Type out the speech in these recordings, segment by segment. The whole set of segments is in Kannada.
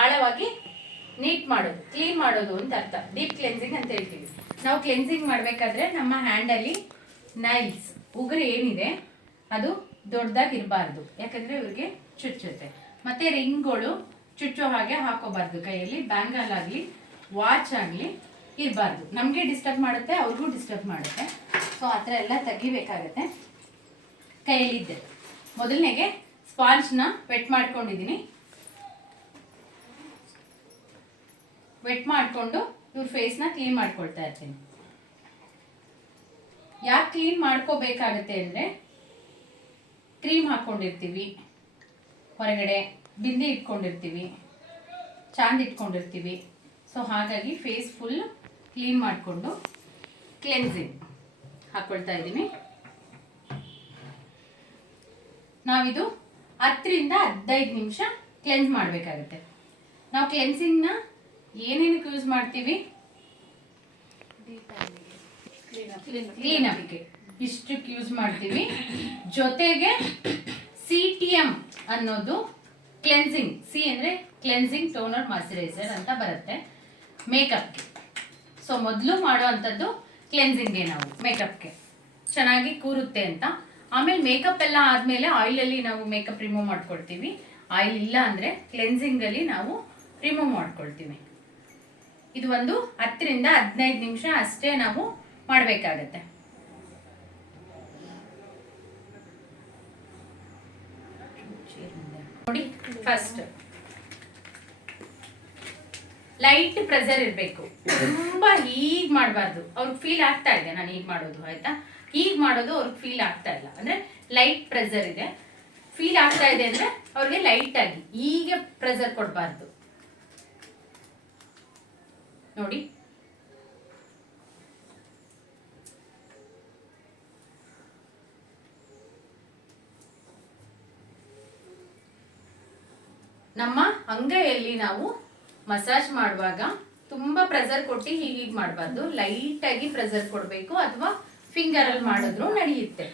ಆಳವಾಗಿ ನೀಟ್ ಮಾಡೋದು, ಕ್ಲೀನ್ ಮಾಡೋದು ಅಂತ ಅರ್ಥ. ಡೀಪ್ ಕ್ಲೆನ್ಸಿಂಗ್ ಅಂತ ಹೇಳ್ತೀವಿ ನಾವು. ಕ್ಲೆನ್ಸಿಂಗ್ ಮಾಡಬೇಕಾದ್ರೆ ನಮ್ಮ ಹ್ಯಾಂಡಲ್ಲಿ ನೈಲ್ಸ್ ಉಗುರು ಏನಿದೆ ಅದು ದೊಡ್ಡದಾಗಿರಬಾರ್ದು, ಯಾಕಂದರೆ ಇವ್ರಿಗೆ ಚುಚ್ಚುತ್ತೆ. ಮತ್ತು ರಿಂಗ್ಗಳು ಚುಚ್ಚೋ ಹಾಗೆ ಹಾಕೋಬಾರ್ದು ಕೈಯಲ್ಲಿ. ಬ್ಯಾಂಗಲ್ ಆಗಲಿ ವಾಚ್ ಆಗಲಿ ಇರಬಾರ್ದು. ನಮಗೆ ಡಿಸ್ಟರ್ಬ್ ಮಾಡುತ್ತೆ, ಅವ್ರಿಗೂ ಡಿಸ್ಟರ್ಬ್ ಮಾಡುತ್ತೆ. ಸೊ ಆ ಥರ ಎಲ್ಲ ತೆಗಿಬೇಕಾಗತ್ತೆ ಕೈಯಲ್ಲಿದ್ದೆ. ಮೊದಲನೇಗೆ ಸ್ಪಾಂಜ್ನ ವೆಟ್ ಮಾಡ್ಕೊಂಡಿದ್ದೀನಿ. ವೆಟ್ ಮಾಡಿಕೊಂಡು ಇವ್ರ ಫೇಸ್ನ ಕ್ಲೀನ್ ಮಾಡ್ಕೊಳ್ತಾ ಇರ್ತೀನಿ. ಯಾಕೆ ಕ್ಲೀನ್ ಮಾಡ್ಕೋಬೇಕಾಗತ್ತೆ ಅಂದರೆ ಕ್ರೀಮ್ ಹಾಕ್ಕೊಂಡಿರ್ತೀವಿ, ಹೊರಗಡೆ ಬಿಂದಿ ಇಟ್ಕೊಂಡಿರ್ತೀವಿ, ಚಾಂದ್ ಇಟ್ಕೊಂಡಿರ್ತೀವಿ. ಸೊ ಹಾಗಾಗಿ ಫೇಸ್ ಫುಲ್ ಕ್ಲೀನ್ ಮಾಡಿಕೊಂಡು ಕ್ಲೆನ್ಸಿಂಗ್ ಹಾಕ್ಕೊಳ್ತಾ ಇದ್ದೀನಿ. ನಾವಿದು 10 ರಿಂದ 15 ನಿಮಿಷ ಕ್ಲೆನ್ಸ್ ಮಾಡಬೇಕಾಗುತ್ತೆ. ನಾವು ಕ್ಲೆನ್ಸಿಂಗ್ನ ಏನೇನಕ್ಕೆ ಯೂಸ್ ಮಾಡ್ತೀವಿ? ಕ್ಲೀನ್ ಅಪ್ಗೆ ಇಷ್ಟಕ್ಕೆ ಯೂಸ್ ಮಾಡ್ತೀವಿ. ಜೊತೆಗೆ CTM ಅನ್ನೋದು ಕ್ಲೆನ್ಸಿಂಗ್, ಸಿ ಅಂದರೆ ಕ್ಲೆನ್ಸಿಂಗ್ ಟೋನರ್ ಮಾಯಿಶ್ಚರೈಸರ್ ಅಂತ ಬರುತ್ತೆ ಮೇಕಪ್ಗೆ. ಸೊ ಮೊದಲು ಮಾಡೋ ಅಂಥದ್ದು ಕ್ಲೆನ್ಸಿಂಗ್ಗೆ, ನಾವು ಮೇಕಪ್ಗೆ ಚೆನ್ನಾಗಿ ಕೂರುತ್ತೆ ಅಂತ. ಆಮೇಲೆ ಮೇಕಪ್ ಎಲ್ಲ ಆದಮೇಲೆ ಆಯಿಲಲ್ಲಿ ನಾವು ಮೇಕಪ್ ರಿಮೂವ್ ಮಾಡ್ಕೊಳ್ತೀವಿ. ಆಯಿಲ್ ಇಲ್ಲ ಅಂದರೆ ಕ್ಲೆನ್ಸಿಂಗಲ್ಲಿ ನಾವು ರಿಮೂವ್ ಮಾಡ್ಕೊಳ್ತೀವಿ. ಇದು ಒಂದು 10 ರಿಂದ 15 ನಿಮಿಷ ಅಷ್ಟೇ ನಾವು ಮಾಡಬೇಕಾಗತ್ತೆ. ನೋಡಿ, ಫಸ್ಟ್ ಲೈಟ್ ಪ್ರೆಷರ್ ಇರಬೇಕು. ತುಂಬಾ ಹೀಗೆ ಮಾಡಬಾರ್ದು. ಅವ್ರಿಗೆ ಫೀಲ್ ಆಗ್ತಾ ಇದೆ ನಾನು ಹೀಗೆ ಮಾಡೋದು, ಆಯ್ತಾ? ಹೀಗೆ ಮಾಡೋದು ಅವ್ರಿಗೆ ಫೀಲ್ ಆಗ್ತಾ ಇಲ್ಲ ಅಂದರೆ ಲೈಟ್ ಪ್ರೆಷರ್ ಇದೆ. ಫೀಲ್ ಆಗ್ತಾ ಇದೆ ಅಂದರೆ ಅವ್ರಿಗೆ ಲೈಟ್ ಆಗಿ ಹೀಗೆ ಪ್ರೆಷರ್ ಕೊಡಬಾರ್ದು. ನೋಡಿ, ನಮ್ಮ ಅಂಗೈಯಲ್ಲಿ ನಾವು ಮಸಾಜ್ ಮಾಡುವಾಗ ತುಂಬಾ ಪ್ರೆಷರ್ ಕೊಟ್ಟು ಹೀಗೆ ಮಾಡಬಾರ್ದು. ಲೈಟ್ ಆಗಿ ಪ್ರೆಷರ್ ಕೊಡಬೇಕು, ಅಥವಾ ಫಿಂಗರ್ ಅಲ್ಲಿ ಮಾಡಿದ್ರು ನಡೆಯುತ್ತೆ.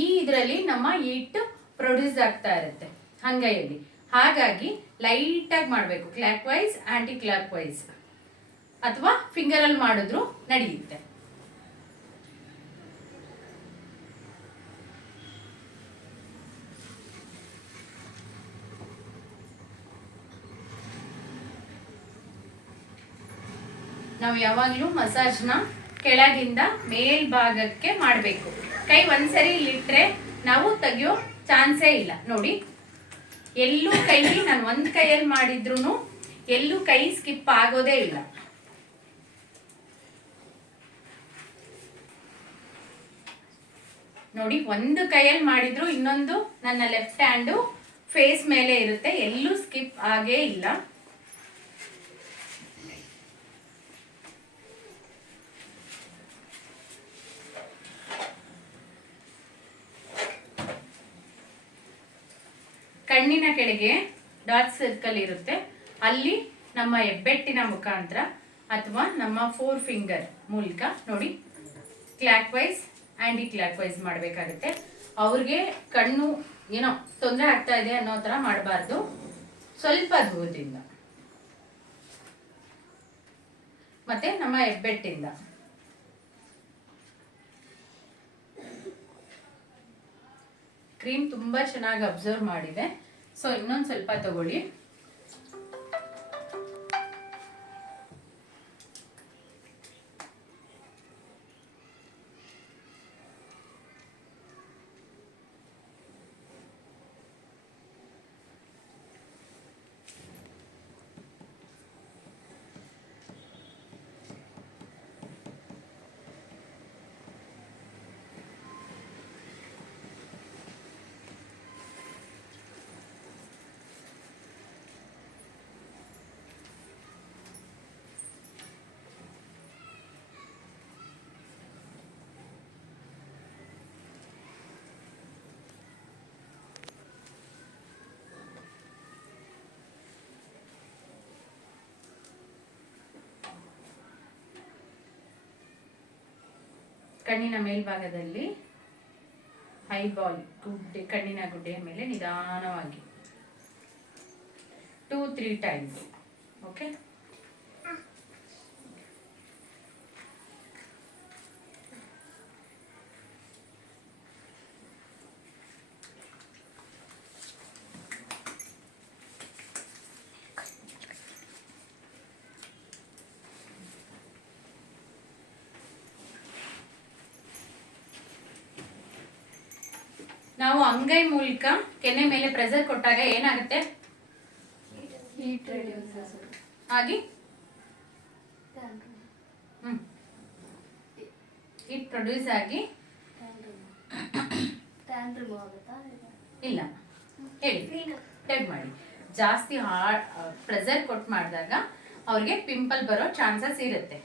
ಈ ಇದರಲ್ಲಿ ನಮ್ಮ ಹೀಟ್ ಪ್ರೊಡ್ಯೂಸ್ ಆಗ್ತಾ ಇರುತ್ತೆ ಅಂಗೈಯಲ್ಲಿ. ಹಾಗಾಗಿ ಲೈಟ್ ಆಗಿ ಮಾಡಬೇಕು, clockwise anticlockwise, ಅಥವಾ ಫಿಂಗರ್ ಅಲ್ಲಿ ಮಾಡಿದ್ರು ನಡೆಯುತ್ತೆ. ನಾವು ಯಾವಾಗಲೂ ಮಸಾಜ್ನ ಕೆಳಗಿಂದ ಮೇಲ್ಭಾಗಕ್ಕೆ ಮಾಡಬೇಕು. ಕೈ ಒಂದ್ಸರಿ ಇಲ್ಲಿಟ್ರೆ ನಾವು ತೆಗಿಯೋ ಚಾನ್ಸೇ ಇಲ್ಲ. ನೋಡಿ, ಎಲ್ಲೂ ಕೈ, ನಾನು ಒಂದು ಕೈಯಲ್ಲಿ ಮಾಡಿದ್ರು ಎಲ್ಲೂ ಕೈ ಸ್ಕಿಪ್ ಆಗೋದೇ ಇಲ್ಲ. ನೋಡಿ, ಒಂದು ಕೈಯಲ್ಲಿ ಮಾಡಿದ್ರು ಇನ್ನೊಂದು ನನ್ನ ಲೆಫ್ಟ್ ಹ್ಯಾಂಡು ಫೇಸ್ ಮೇಲೆ ಇರುತ್ತೆ, ಎಲ್ಲೂ ಸ್ಕಿಪ್ ಆಗೇ ಇಲ್ಲ. ಕಣ್ಣಿನ ಕೆಳಗೆ ಡಾರ್ಕ್ ಸರ್ಕಲ್ ಇರುತ್ತೆ, ಅಲ್ಲಿ ನಮ್ಮ ಹೆಬ್ಬೆಟ್ಟಿನ ಮುಖಾಂತರ ಅಥವಾ ನಮ್ಮ 4 ಫಿಂಗರ್ ಮೂಲಕ ನೋಡಿ clockwise anticlockwise ಮಾಡಬೇಕಾಗುತ್ತೆ. ಅವ್ರಿಗೆ ಕಣ್ಣು ಏನೋ ತೊಂದರೆ ಆಗ್ತಾ ಇದೆ ಅನ್ನೋ ಥರ ಮಾಡಬಾರ್ದು. ಸ್ವಲ್ಪ ದೂರದಿಂದ ಮತ್ತೆ ನಮ್ಮ ಹೆಬ್ಬೆಟ್ಟಿಂದ ಕ್ರೀಮ್ ತುಂಬ ಚೆನ್ನಾಗಿ ಅಬ್ಸರ್ವ್ ಮಾಡಿದೆ. ಸೊ ಇನ್ನೊಂದು ಸ್ವಲ್ಪ ತಗೊಳ್ಳಿ. ಕಣ್ಣಿನ ಮೇಲ್ಭಾಗದಲ್ಲಿ ಐಬಾಲ್ ಗುಡ್ಡೆ, ಕಣ್ಣಿನ ಗುಡ್ಡೆಯ ಮೇಲೆ ನಿಧಾನವಾಗಿ 2-3 ಟೈಮ್ಸ್ ಓಕೆ. ನಾವು ಅಂಗೈ ಮೂಲಕ ಕೆನೆ ಮೇಲೆ ಪ್ರೆಷರ್ ಕೊಟ್ಟಾಗ ಏನಾಗುತ್ತೆ? ಹಾಗೆ ಹೀಟ್ ಪ್ರೊಡ್ಯೂಸ್ ಆಗಿ ಇಲ್ಲ ಹೇಳಿ ಟೈಪ್ ಮಾಡಿ. ಜಾಸ್ತಿ ಪ್ರೆಷರ್ ಕೊಟ್ಟು ಮಾಡಿದಾಗ ಅವ್ರಿಗೆ ಪಿಂಪಲ್ ಬರೋ ಚಾನ್ಸಸ್ ಇರುತ್ತೆ.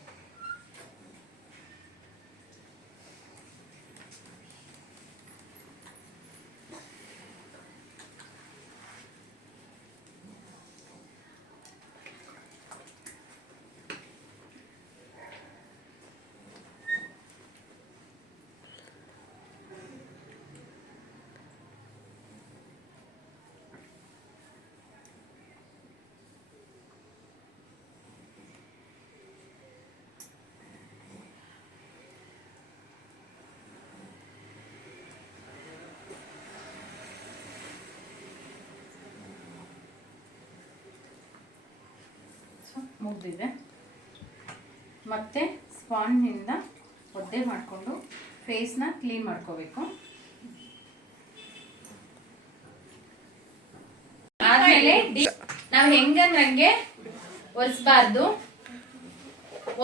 ಮುಗಿದಿದೆ. ಮತ್ತೆ ಸ್ಪಾಂಜಿಂದ ಒದ್ದೆ ಮಾಡಿಕೊಂಡು ಫೇಸ್ನ ಕ್ಲೀನ್ ಮಾಡ್ಕೋಬೇಕು. ಆದ್ಮೇಲೆ ನಾವು ಹೆಂಗಂದ್ರಂಗೆ ಒರೆಸ್ಬಾರ್ದು,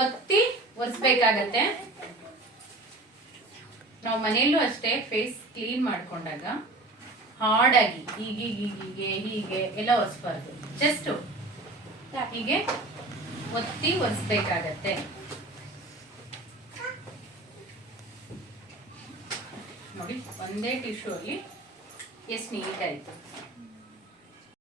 ಒತ್ತಿ ಒರೆಸ್ಬೇಕಾಗತ್ತೆ. ನಾವು ಮನೆಯಲ್ಲೂ ಅಷ್ಟೇ ಫೇಸ್ ಕ್ಲೀನ್ ಮಾಡ್ಕೊಂಡಾಗ ಹಾರ್ಡಾಗಿ ಹೀಗೆ ಎಲ್ಲ ಒರೆಸ್ಬಾರ್ದು. ಜಸ್ಟ್ ಹೀಗೆ ಒತ್ತಿ ಒರೆಸ್ಬೇಕಾಗತ್ತೆ. ನೋಡಿ ಒಂದೇ ಟಿಶ್ಯೂ ಅಲ್ಲಿ ಎಷ್ಟು ನೀಟಾಯಿತು.